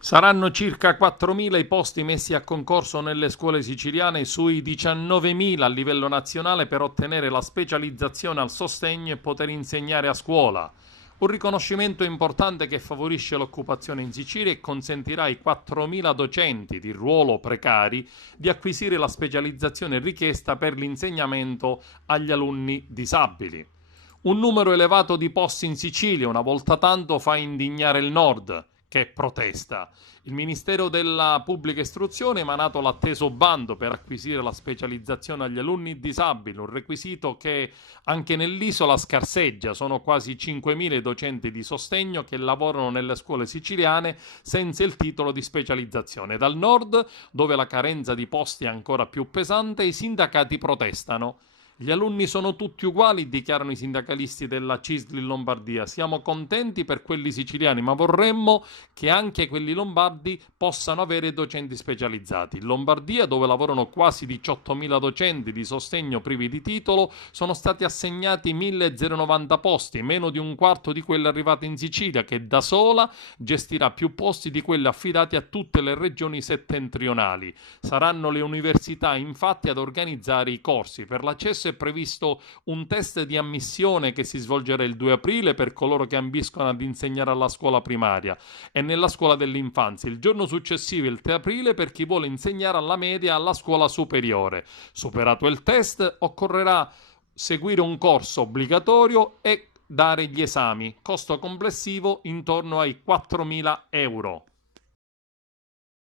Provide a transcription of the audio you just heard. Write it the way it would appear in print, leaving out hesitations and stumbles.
Saranno circa 4.000 i posti messi a concorso nelle scuole siciliane sui 19.000 a livello nazionale per ottenere la specializzazione al sostegno e poter insegnare a scuola. Un riconoscimento importante che favorisce l'occupazione in Sicilia e consentirà ai 4.000 docenti di ruolo precari di acquisire la specializzazione richiesta per l'insegnamento agli alunni disabili. Un numero elevato di posti in Sicilia, una volta tanto, fa indignare il Nord, che protesta. Il Ministero della Pubblica Istruzione ha emanato l'atteso bando per acquisire la specializzazione agli alunni disabili, un requisito che anche nell'isola scarseggia. Sono quasi 5.000 i docenti di sostegno che lavorano nelle scuole siciliane senza il titolo di specializzazione. Dal nord, dove la carenza di posti è ancora più pesante, i sindacati protestano. Gli alunni sono tutti uguali, dichiarano i sindacalisti della CISL in Lombardia. Siamo contenti per quelli siciliani, ma vorremmo che anche quelli lombardi possano avere docenti specializzati. In Lombardia, dove lavorano quasi 18.000 docenti di sostegno privi di titolo, sono stati assegnati 1.090 posti, meno di un quarto di quelli arrivati in Sicilia, che da sola gestirà più posti di quelli affidati a tutte le regioni settentrionali. Saranno le università infatti ad organizzare i corsi. Per l'accesso è previsto un test di ammissione che si svolgerà il 2 aprile per coloro che ambiscono ad insegnare alla scuola primaria e nella scuola dell'infanzia. Il giorno successivo, il 3 aprile, per chi vuole insegnare alla media e alla scuola superiore. Superato il test, occorrerà seguire un corso obbligatorio e dare gli esami. Costo complessivo intorno ai 4.000 euro.